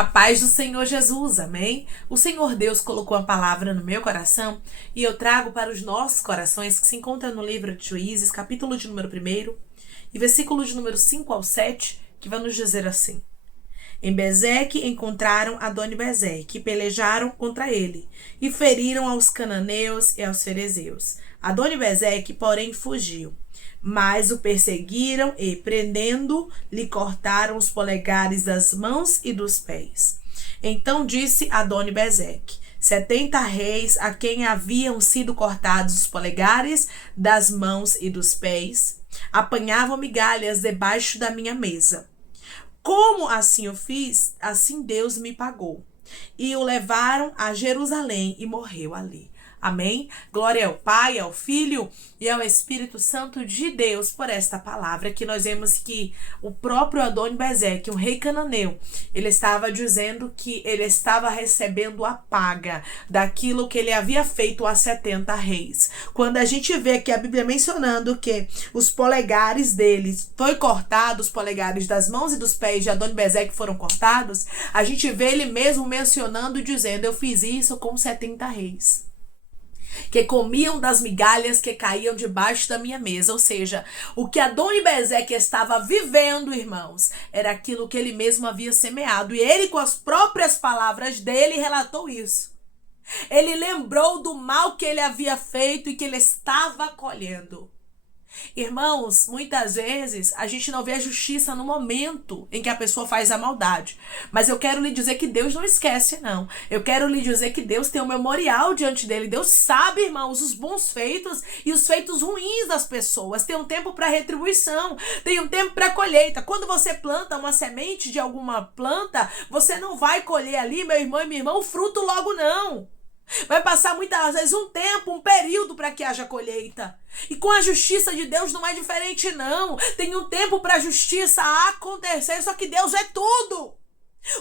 A paz do Senhor Jesus, amém? O Senhor Deus colocou a palavra no meu coração e eu trago para os nossos corações, que se encontra no livro de Juízes, capítulo de número 1 e versículo de número 5 ao 7, que vai nos dizer assim: Em Bezeque encontraram Adoni-Bezeque e pelejaram contra ele, e feriram aos cananeus e aos ferezeus. Adoni-Bezeque, porém, fugiu. Mas o perseguiram e, prendendo, lhe cortaram os polegares das mãos e dos pés. Então disse Adoni-Bezeque: 70 reis a quem haviam sido cortados os polegares das mãos e dos pés apanhavam migalhas debaixo da minha mesa. Como assim eu fiz, assim Deus me pagou. E o levaram a Jerusalém e morreu ali. Amém? Glória ao Pai, ao Filho e ao Espírito Santo de Deus por esta palavra, que nós vemos que o próprio Adoni-Bezeque, um rei cananeu, ele estava dizendo que ele estava recebendo a paga daquilo que ele havia feito a 70 reis. Quando a gente vê aqui a Bíblia mencionando que os polegares deles foi cortado, os polegares das mãos e dos pés de Adoni-Bezeque foram cortados, a gente vê ele mesmo mencionando e dizendo: eu fiz isso com 70 reis. Que comiam das migalhas que caíam debaixo da minha mesa. Ou seja, o que Adoni-Bezeque estava vivendo, irmãos, era aquilo que ele mesmo havia semeado. E ele, com as próprias palavras dele, relatou isso. Ele lembrou do mal que ele havia feito e que ele estava colhendo. Irmãos, muitas vezes a gente não vê a justiça no momento em que a pessoa faz a maldade. Mas eu quero lhe dizer que Deus não esquece, não. Eu quero lhe dizer que Deus tem um memorial diante dele. Deus sabe, irmãos, os bons feitos e os feitos ruins das pessoas. Tem um tempo para retribuição, tem um tempo para colheita. Quando você planta uma semente de alguma planta, você não vai colher ali, meu irmão e minha irmã, o fruto logo não. Vai passar muitas vezes um tempo, um período para que haja colheita. E com a justiça de Deus não é diferente, não. Tem um tempo para a justiça acontecer, só que Deus é tudo.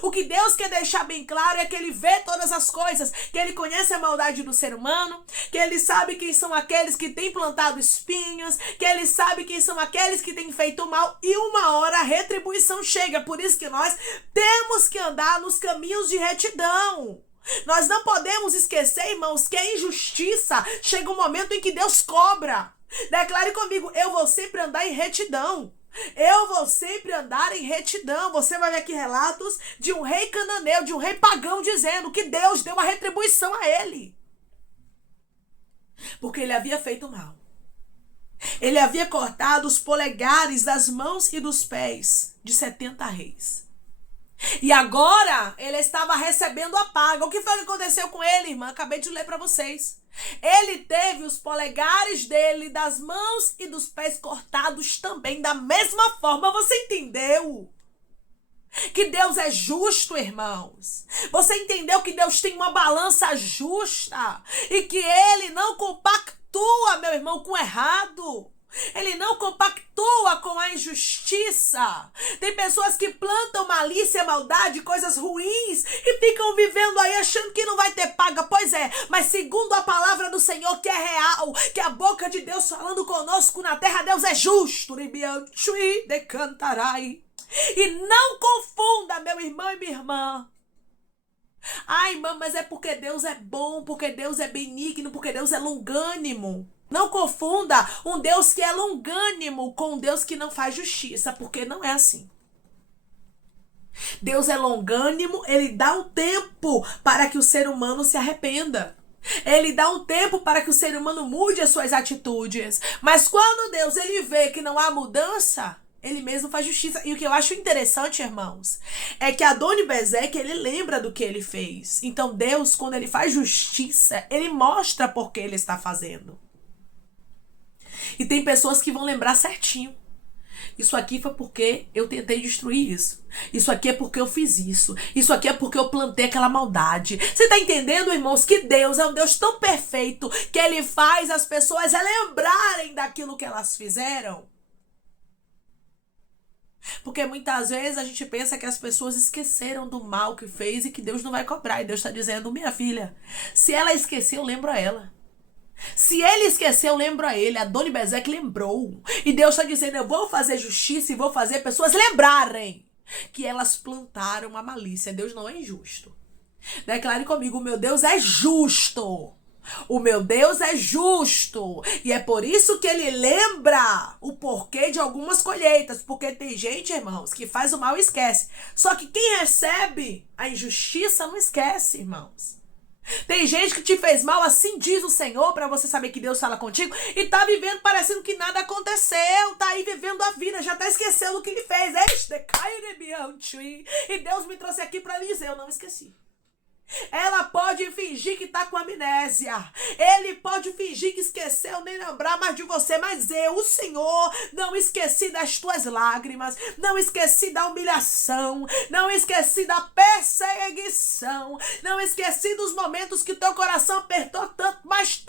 O que Deus quer deixar bem claro é que Ele vê todas as coisas, que Ele conhece a maldade do ser humano, que Ele sabe quem são aqueles que têm plantado espinhos, que Ele sabe quem são aqueles que têm feito mal, e uma hora a retribuição chega. Por isso que nós temos que andar nos caminhos de retidão. Nós não podemos esquecer, irmãos, que a injustiça chega um momento em que Deus cobra. Declare comigo: eu vou sempre andar em retidão. Eu vou sempre andar em retidão. Você vai ver aqui relatos de um rei cananeu, de um rei pagão, dizendo que Deus deu uma retribuição a ele. Porque ele havia feito mal. Ele havia cortado os polegares das mãos e dos pés de 70 reis. E agora ele estava recebendo a paga. O que foi que aconteceu com ele, irmã? Acabei de ler para vocês. Ele teve os polegares dele, das mãos e dos pés cortados também, da mesma forma. Você entendeu? Que Deus é justo, irmãos. Você entendeu que Deus tem uma balança justa e que Ele não compactua, meu irmão, com o errado. Ele não compactua com a injustiça. Tem pessoas que plantam malícia, maldade, coisas ruins e ficam vivendo aí achando que não vai ter paga. Pois é, mas segundo a palavra do Senhor, que é real, que é a boca de Deus falando conosco na terra, Deus é justo. E não confunda, meu irmão e minha irmã. Ai, irmã, mas é porque Deus é bom, porque Deus é benigno, porque Deus é longânimo. Não confunda um Deus que é longânimo com um Deus que não faz justiça, porque não é assim. Deus é longânimo, Ele dá um tempo para que o ser humano se arrependa. Ele dá um tempo para que o ser humano mude as suas atitudes. Mas quando Deus ele vê que não há mudança, Ele mesmo faz justiça. E o que eu acho interessante, irmãos, é que Adoni-Bezeque, ele lembra do que ele fez. Então Deus, quando Ele faz justiça, Ele mostra por que Ele está fazendo. E tem pessoas que vão lembrar certinho. Isso aqui foi porque eu tentei destruir isso. Isso aqui é porque eu fiz isso. Isso aqui é porque eu plantei aquela maldade. Você está entendendo, irmãos, que Deus é um Deus tão perfeito que Ele faz as pessoas lembrarem daquilo que elas fizeram? Porque muitas vezes a gente pensa que as pessoas esqueceram do mal que fez e que Deus não vai cobrar. E Deus está dizendo: minha filha, se ela esqueceu, lembra ela. Se ele esqueceu, lembro a ele. Adoni-Bezeque lembrou. E Deus está dizendo: eu vou fazer justiça e vou fazer pessoas lembrarem. que elas plantaram a malícia. Deus não é injusto. Declare comigo, o meu Deus é justo. O meu Deus é justo. E é por isso que ele lembra o porquê de algumas colheitas. Porque tem gente, irmãos, que faz o mal e esquece. Só que quem recebe a injustiça não esquece, irmãos. Tem gente que te fez mal, assim diz o Senhor, para você saber que Deus fala contigo, e tá vivendo parecendo que nada aconteceu, tá aí vivendo a vida, já tá esquecendo o que ele fez. E Deus me trouxe aqui para dizer, eu não esqueci. Ela pode fingir que tá com amnésia. Ele pode fingir que esqueceu, nem lembrar mais de você. Mas eu, o Senhor, não esqueci das tuas lágrimas. Não esqueci da humilhação. Não esqueci da perseguição. Não esqueci dos momentos que teu coração apertou tanto, mais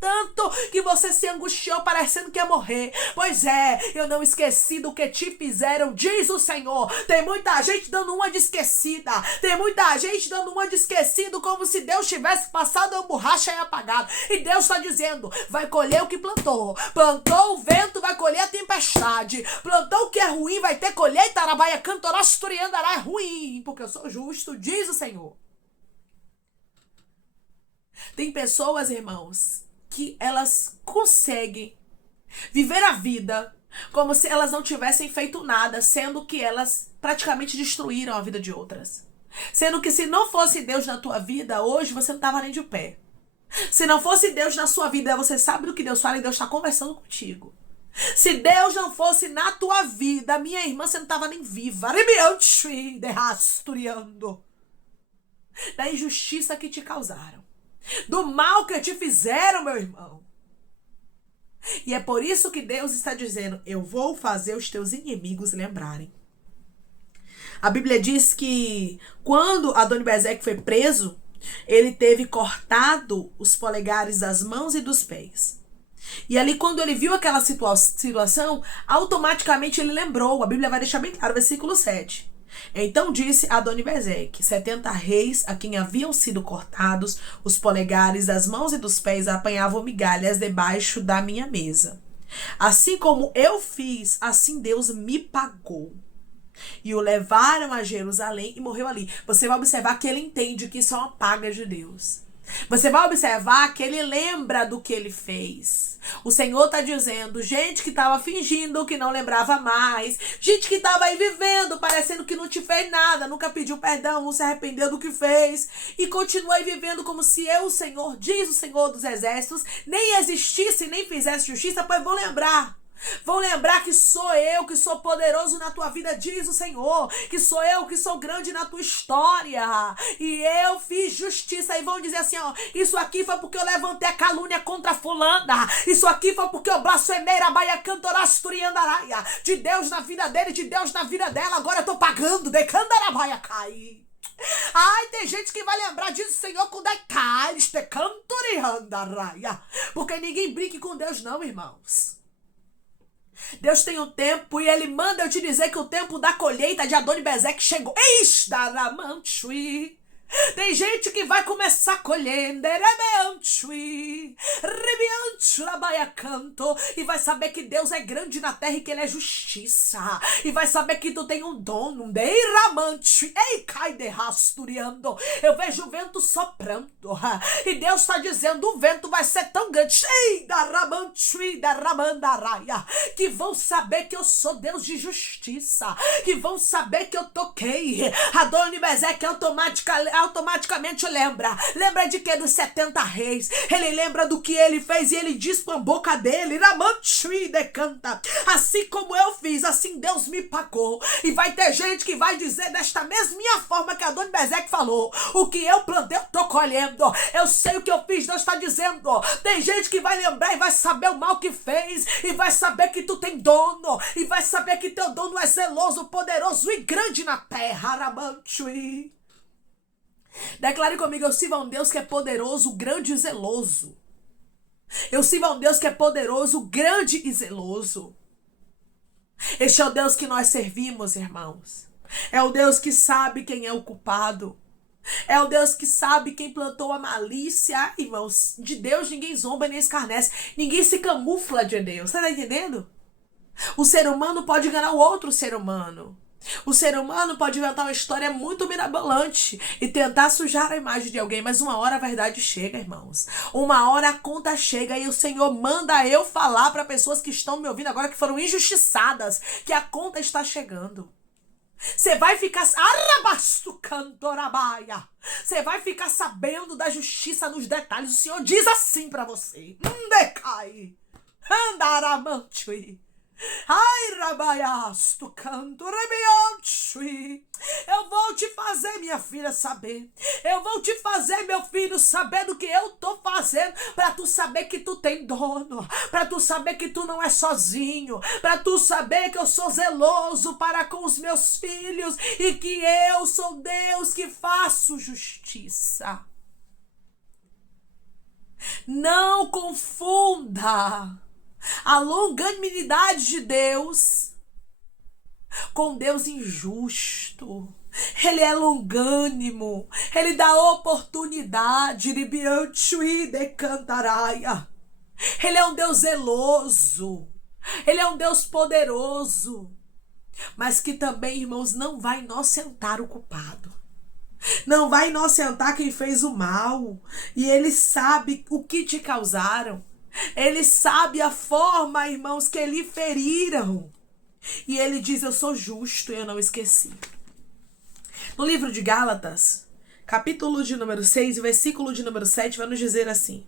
tanto, que você se angustiou parecendo que ia morrer. Pois é, eu não esqueci do que te fizeram, diz o Senhor. Tem muita gente dando uma de esquecida. Tem muita gente dando uma de esquecida, como se Deus tivesse passado a borracha e apagado. E Deus está dizendo, vai colher o que plantou. Plantou o vento, vai colher a tempestade. Plantou o que é ruim, vai ter colheita. Arabaia cantorasturiandará é ruim, porque eu sou justo, diz o Senhor. Tem pessoas, irmãos, que elas conseguem viver a vida como se elas não tivessem feito nada, sendo que elas praticamente destruíram a vida de outras. Sendo que se não fosse Deus na tua vida, hoje você não estava nem de pé. Se não fosse Deus na sua vida, você sabe do que Deus fala e Deus está conversando contigo. Se Deus não fosse na tua vida, minha irmã, você não estava nem viva. Da injustiça que te causaram. Do mal que te fizeram, meu irmão. E é por isso que Deus está dizendo, eu vou fazer os teus inimigos lembrarem. A Bíblia diz que quando Adoni-Bezeque foi preso, ele teve cortado os polegares das mãos e dos pés. E ali, quando ele viu aquela situação, automaticamente ele lembrou. A Bíblia vai deixar bem claro, versículo 7. Então disse Adoni-Bezeque, 70 reis a quem haviam sido cortados os polegares das mãos e dos pés apanhavam migalhas debaixo da minha mesa. Assim como eu fiz, assim Deus me pagou. E o levaram a Jerusalém e morreu ali. Você vai observar que ele entende que isso é uma paga de Deus. Você vai observar que ele lembra do que ele fez. O Senhor está dizendo, gente que estava fingindo que não lembrava mais, gente que estava aí vivendo, parecendo que não te fez nada, nunca pediu perdão, não se arrependeu do que fez, e continua aí vivendo como se eu, o Senhor, diz o Senhor dos Exércitos, nem existisse, nem fizesse justiça, pois vou lembrar. Vão lembrar que sou eu, que sou poderoso na tua vida, diz o Senhor. Que sou eu, que sou grande na tua história. E eu fiz justiça. E vão dizer assim, ó, isso aqui foi porque eu levantei a calúnia contra fulana. Isso aqui foi porque eu blasfemei a baia cantorasturiandaraia. De Deus na vida dele, de Deus na vida dela. Agora eu tô pagando. De candarabaia cai. Ai, tem gente que vai lembrar disso, Senhor, quando é cálice, de cantoriandaraia. Porque ninguém brinque com Deus não, irmãos. Deus tem um tempo e ele manda eu te dizer que o tempo da colheita de Adoni-Bezeque chegou. Tem gente que vai começar colhendo e vai saber que Deus é grande na terra e que ele é justiça. E vai saber que tu tem um dono. Eu vejo o vento soprando. E Deus está dizendo, o vento vai ser tão grande que vão saber que eu sou Deus de justiça. Que vão saber que eu toquei. Adoni-Bezeque automaticamente lembra de que? Dos 70 reis. Ele lembra do que ele fez e ele diz com a boca dele, decanta, assim como eu fiz, assim Deus me pagou. E vai ter gente que vai dizer desta mesma forma que Adoni-Bezeque falou, o que eu plantei eu tô colhendo, eu sei o que eu fiz, Deus está dizendo. Tem gente que vai lembrar e vai saber o mal que fez, e vai saber que tu tem dono, e vai saber que teu dono é zeloso, poderoso e grande na terra. Declare comigo, eu sirvo a um Deus que é poderoso, grande e zeloso. Eu sirvo a um Deus que é poderoso, grande e zeloso. Este é o Deus que nós servimos, irmãos. É o Deus que sabe quem é o culpado. É o Deus que sabe quem plantou a malícia. Irmãos, de Deus ninguém zomba nem escarnece. Ninguém se camufla de Deus. Você tá entendendo? O ser humano pode enganar o outro ser humano. O ser humano pode inventar uma história muito mirabolante e tentar sujar a imagem de alguém, mas uma hora a verdade chega, irmãos. Uma hora a conta chega e o Senhor manda eu falar para pessoas que estão me ouvindo agora que foram injustiçadas, que a conta está chegando. Você vai ficar Você vai ficar sabendo da justiça nos detalhes. O Senhor diz assim para você. Decai. Andaramantui. Ai, rabaias, tu canto, rebianchi. Eu vou te fazer, minha filha, saber. Eu vou te fazer, meu filho, saber do que eu tô fazendo. Pra tu saber que tu tem dono. Pra tu saber que tu não é sozinho. Pra tu saber que eu sou zeloso para com os meus filhos. E que eu sou Deus que faço justiça. Não confunda a longanimidade de Deus com Deus injusto. Ele é longânimo. Ele dá oportunidade. Ele é um Deus zeloso. Ele é um Deus poderoso. Mas que também, irmãos, não vai inocentar o culpado. Não vai inocentar quem fez o mal. E ele sabe o que te causaram. Ele sabe a forma, irmãos, que lhe feriram. E ele diz, eu sou justo e eu não esqueci. No livro de Gálatas, capítulo de número 6, versículo de número 7, vai nos dizer assim.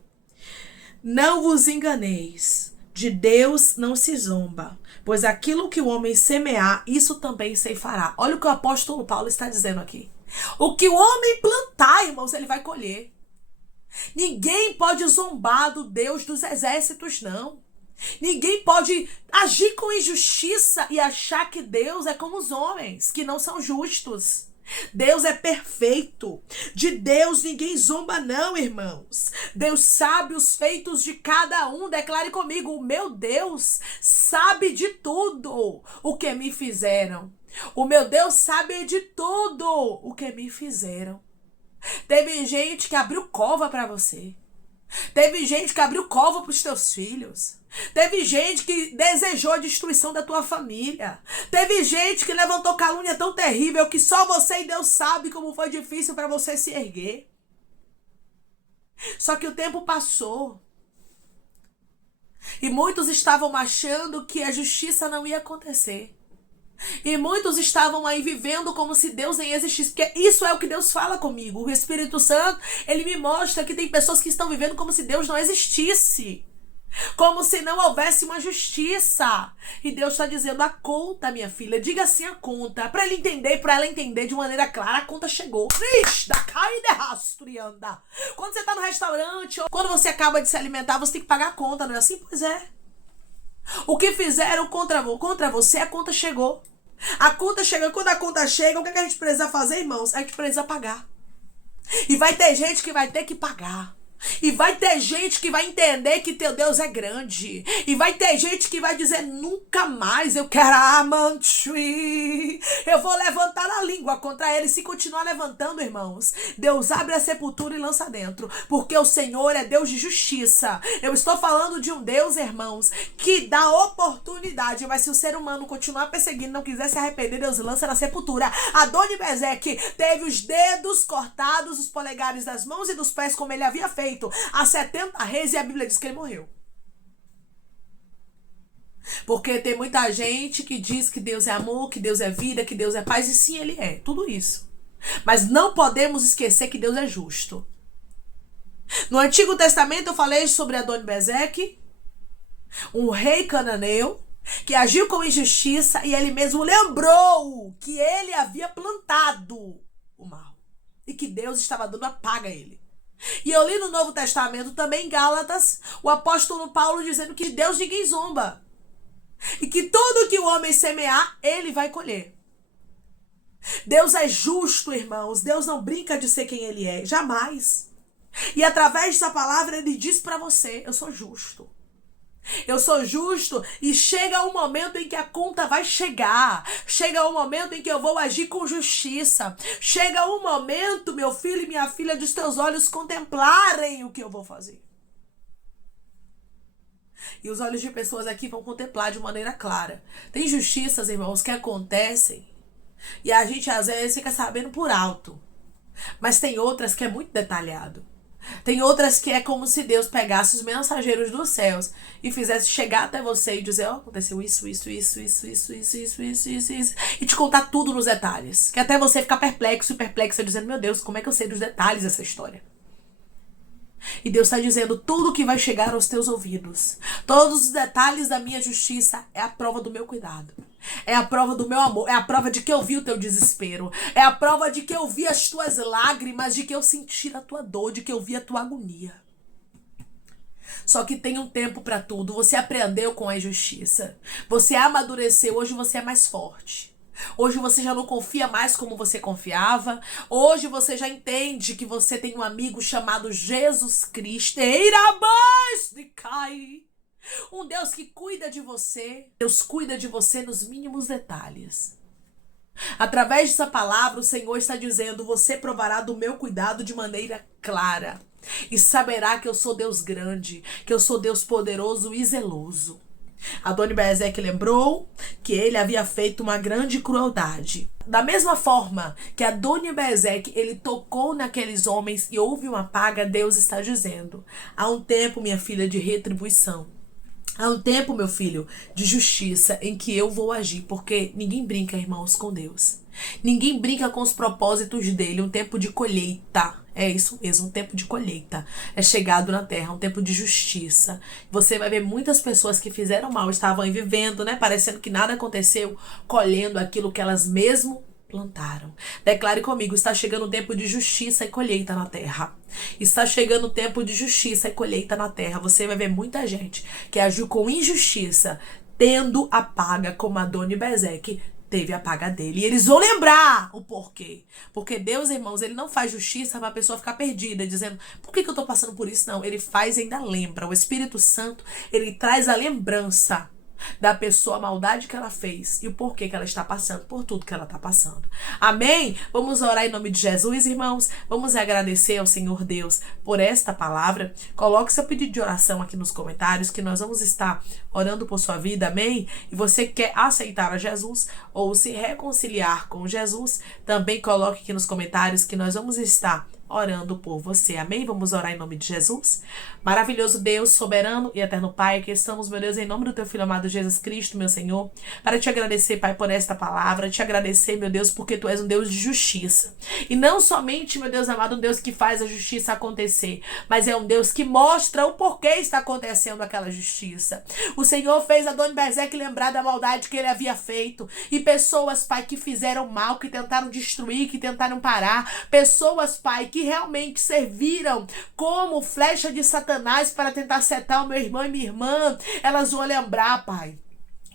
Não vos enganeis, de Deus não se zomba, pois aquilo que o homem semear, isso também ceifará. Olha o que o apóstolo Paulo está dizendo aqui. O que o homem plantar, irmãos, ele vai colher. Ninguém pode zombar do Deus dos exércitos, não. Ninguém pode agir com injustiça e achar que Deus é como os homens, que não são justos. Deus é perfeito. De Deus ninguém zomba não, irmãos. Deus sabe os feitos de cada um. Declare comigo, o meu Deus sabe de tudo o que me fizeram. O meu Deus sabe de tudo o que me fizeram. Teve gente que abriu cova para você. Teve gente que abriu cova para os teus filhos. Teve gente que desejou a destruição da tua família. Teve gente que levantou calúnia tão terrível que só você e Deus sabe como foi difícil para você se erguer. Só que o tempo passou. E muitos estavam achando que a justiça não ia acontecer. E muitos estavam aí vivendo como se Deus nem existisse. Porque isso é o que Deus fala comigo. O Espírito Santo, ele me mostra que tem pessoas que estão vivendo como se Deus não existisse. Como se não houvesse uma justiça. E Deus está dizendo, a conta, minha filha, diga assim a conta. Para ele entender, para ela entender de maneira clara, a conta chegou. Quando você está no restaurante, ou quando você acaba de se alimentar, você tem que pagar a conta, não é assim? Pois é. O que fizeram contra você, a conta chegou. A conta chega, quando a conta chega, o que a gente precisa fazer, irmãos? A gente precisa pagar. E vai ter gente que vai ter que pagar. E vai ter gente que vai entender que teu Deus é grande. E vai ter gente que vai dizer, nunca mais eu quero amante. Eu vou levantar a língua contra ele. Se continuar levantando, irmãos, Deus abre a sepultura e lança dentro. Porque o Senhor é Deus de justiça. Eu estou falando de um Deus, irmãos, que dá oportunidade. Mas se o ser humano continuar perseguindo, não quiser se arrepender, Deus lança na sepultura. Adoni-Bezeque teve os dedos cortados, os polegares das mãos e dos pés, como ele havia feito a 70 reis, e a Bíblia diz que ele morreu. Porque tem muita gente que diz que Deus é amor, que Deus é vida, que Deus é paz, e sim, ele é, tudo isso. Mas não podemos esquecer que Deus é justo. No Antigo Testamento eu falei sobre Adoni-Bezeque, um rei cananeu, que agiu com injustiça, e ele mesmo lembrou que ele havia plantado o mal. E que Deus estava dando a paga a ele. E eu li no Novo Testamento também, em Gálatas, o apóstolo Paulo dizendo que Deus ninguém zomba. E que tudo que o homem semear, ele vai colher. Deus é justo, irmãos. Deus não brinca de ser quem ele é. Jamais. E através dessa palavra ele diz para você, eu sou justo. Eu sou justo e chega um momento em que a conta vai chegar. Chega um momento em que eu vou agir com justiça. Chega um momento, meu filho e minha filha, dos teus olhos contemplarem o que eu vou fazer. E os olhos de pessoas aqui vão contemplar de maneira clara. Tem justiças, irmãos, que acontecem E a gente às vezes fica sabendo por alto. Mas tem outras que é muito detalhado. Tem outras que é como se Deus pegasse os mensageiros dos céus e fizesse chegar até você e dizer, ó, aconteceu isso, e te contar tudo nos detalhes. Que até você ficar perplexo e perplexa, dizendo, meu Deus, como é que eu sei dos detalhes dessa história? E Deus está dizendo, tudo que vai chegar aos teus ouvidos, todos os detalhes da minha justiça é a prova do meu cuidado. É a prova do meu amor, é a prova de que eu vi o teu desespero, é a prova de que eu vi as tuas lágrimas, de que eu senti a tua dor, de que eu vi a tua agonia. Só que tem um tempo para tudo. Você aprendeu com a injustiça, você amadureceu, hoje você é mais forte. Hoje você já não confia mais como você confiava. Hoje você já entende que você tem um amigo chamado Jesus Cristo. Um Deus que cuida de você. Deus cuida de você nos mínimos detalhes. Através dessa palavra, o Senhor está dizendo, você provará do meu cuidado de maneira clara. E saberá que eu sou Deus grande, que eu sou Deus poderoso e zeloso. Adoni-Bezeque lembrou que ele havia feito uma grande crueldade. Da mesma forma que Adoni-Bezeque ele tocou naqueles homens e houve uma paga, Deus está dizendo, há um tempo, minha filha, de retribuição. Há um tempo, meu filho, de justiça em que eu vou agir, porque ninguém brinca, irmãos, com Deus. Ninguém brinca com os propósitos dele, um tempo de colheita. É isso mesmo, um tempo de colheita. É chegado na terra, um tempo de justiça. Você vai ver muitas pessoas que fizeram mal, estavam aí vivendo, né? Parecendo que nada aconteceu, colhendo aquilo que elas mesmo plantaram. Declare comigo, está chegando o tempo de justiça e colheita na terra. Está chegando o tempo de justiça e colheita na terra. Você vai ver muita gente que agiu com injustiça, tendo a paga, como Adoni-Bezeque teve a paga dele. E eles vão lembrar o porquê. Porque Deus, irmãos, ele não faz justiça para a pessoa ficar perdida, dizendo, por que eu tô passando por isso? Não, ele faz e ainda lembra. O Espírito Santo, ele traz a lembrança da pessoa, a maldade que ela fez e o porquê que ela está passando por tudo que ela está passando. Amém? Vamos orar em nome de Jesus, irmãos. Vamos agradecer ao Senhor Deus por esta palavra. Coloque seu pedido de oração aqui nos comentários, que nós vamos estar orando por sua vida, amém? E você que quer aceitar a Jesus ou se reconciliar com Jesus, também coloque aqui nos comentários que nós vamos estar orando por você, amém? Vamos orar em nome de Jesus. Maravilhoso Deus, soberano e eterno Pai, que estamos, meu Deus, em nome do teu Filho amado Jesus Cristo, meu Senhor, para te agradecer, Pai, por esta palavra, te agradecer, meu Deus, porque tu és um Deus de justiça. E não somente, meu Deus amado, um Deus que faz a justiça acontecer, mas é um Deus que mostra o porquê está acontecendo aquela justiça. O Senhor fez Adoni-Bezeque lembrar da maldade que ele havia feito, e pessoas, Pai, que fizeram mal, que tentaram destruir, que tentaram parar, pessoas, Pai, que realmente serviram como flecha de Satanás para tentar acertar o meu irmão e minha irmã, elas vão lembrar, Pai,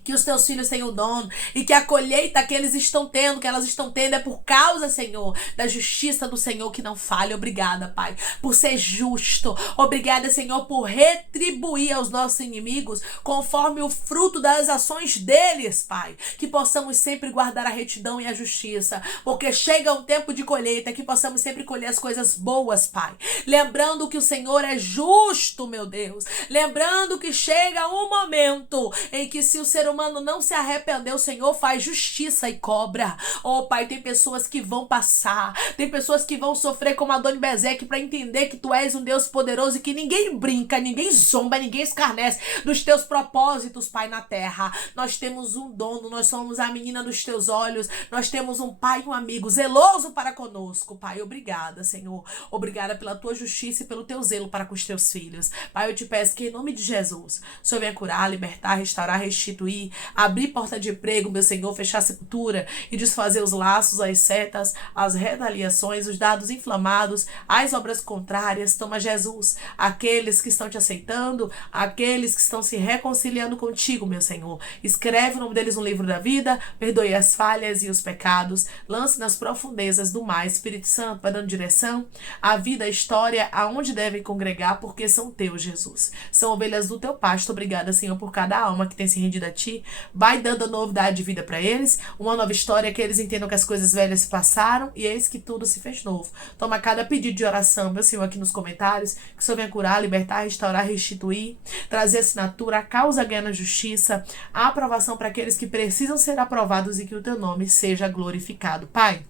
que os teus filhos têm o dono e que a colheita que eles estão tendo, que elas estão tendo é por causa, Senhor, da justiça do Senhor que não falha. Obrigada, Pai, por ser justo. Obrigada, Senhor, por retribuir aos nossos inimigos conforme o fruto das ações deles, Pai. Que possamos sempre guardar a retidão e a justiça, porque chega um tempo de colheita, que possamos sempre colher as coisas boas, Pai. Lembrando que o Senhor é justo, meu Deus. Lembrando que chega um momento em que se o ser humano não se arrependeu, o Senhor faz justiça e cobra. Oh, Pai, tem pessoas que vão passar, tem pessoas que vão sofrer como Adoni-Bezeque para entender que tu és um Deus poderoso e que ninguém brinca, ninguém zomba, ninguém escarnece dos teus propósitos, Pai, na terra. Nós temos um dono, nós somos a menina dos teus olhos, nós temos um Pai e um amigo zeloso para conosco, Pai. Obrigada, Senhor. Obrigada pela tua justiça e pelo teu zelo para com os teus filhos. Pai, eu te peço que em nome de Jesus, o Senhor venha curar, libertar, restaurar, restituir, abrir porta de emprego, meu Senhor, fechar a sepultura e desfazer os laços, as setas, as retaliações, os dados inflamados, as obras contrárias. Toma, Jesus, aqueles que estão te aceitando, aqueles que estão se reconciliando contigo, meu Senhor. Escreve o nome deles no livro da vida, perdoe as falhas e os pecados, lance nas profundezas do mar. Espírito Santo, vai dando direção à vida, à história, aonde devem congregar, porque são teus, Jesus. São ovelhas do teu pasto. Obrigada, Senhor, por cada alma que tem se rendido a ti, ti. Vai dando novidade de vida para eles, uma nova história, que eles entendam que as coisas velhas se passaram e eis que tudo se fez novo. Toma cada pedido de oração, meu Senhor, aqui nos comentários, que o Senhor venha curar, libertar, restaurar, restituir, trazer assinatura, a causa ganha na justiça, a aprovação para aqueles que precisam ser aprovados e que o teu nome seja glorificado. Pai,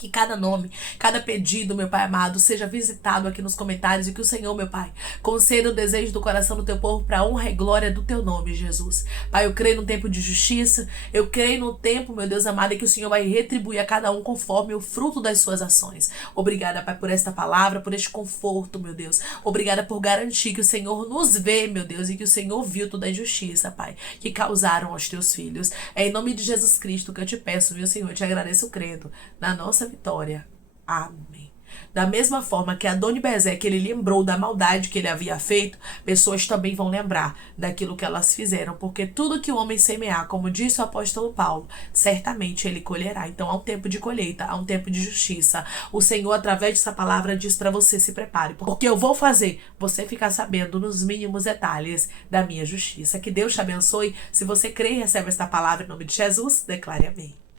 que cada nome, cada pedido, meu Pai amado, seja visitado aqui nos comentários e que o Senhor, meu Pai, conceda o desejo do coração do teu povo para a honra e glória do teu nome, Jesus. Pai, eu creio no tempo de justiça, eu creio no tempo, meu Deus amado, em que o Senhor vai retribuir a cada um conforme o fruto das suas ações. Obrigada, Pai, por esta palavra, por este conforto, meu Deus. Obrigada por garantir que o Senhor nos vê, meu Deus, e que o Senhor viu toda a injustiça, Pai, que causaram aos teus filhos. É em nome de Jesus Cristo que eu te peço, meu Senhor, eu te agradeço crendo na nossa vitória. Amém. Da mesma forma que Adoni-Bezeque, ele lembrou da maldade que ele havia feito, pessoas também vão lembrar daquilo que elas fizeram, porque tudo que o homem semear, como disse o apóstolo Paulo, certamente ele colherá. Então há um tempo de colheita, há um tempo de justiça. O Senhor, através dessa palavra, diz para você: se prepare, porque eu vou fazer você ficar sabendo nos mínimos detalhes da minha justiça. Que Deus te abençoe. Se você crê e recebe esta palavra em nome de Jesus, declare amém.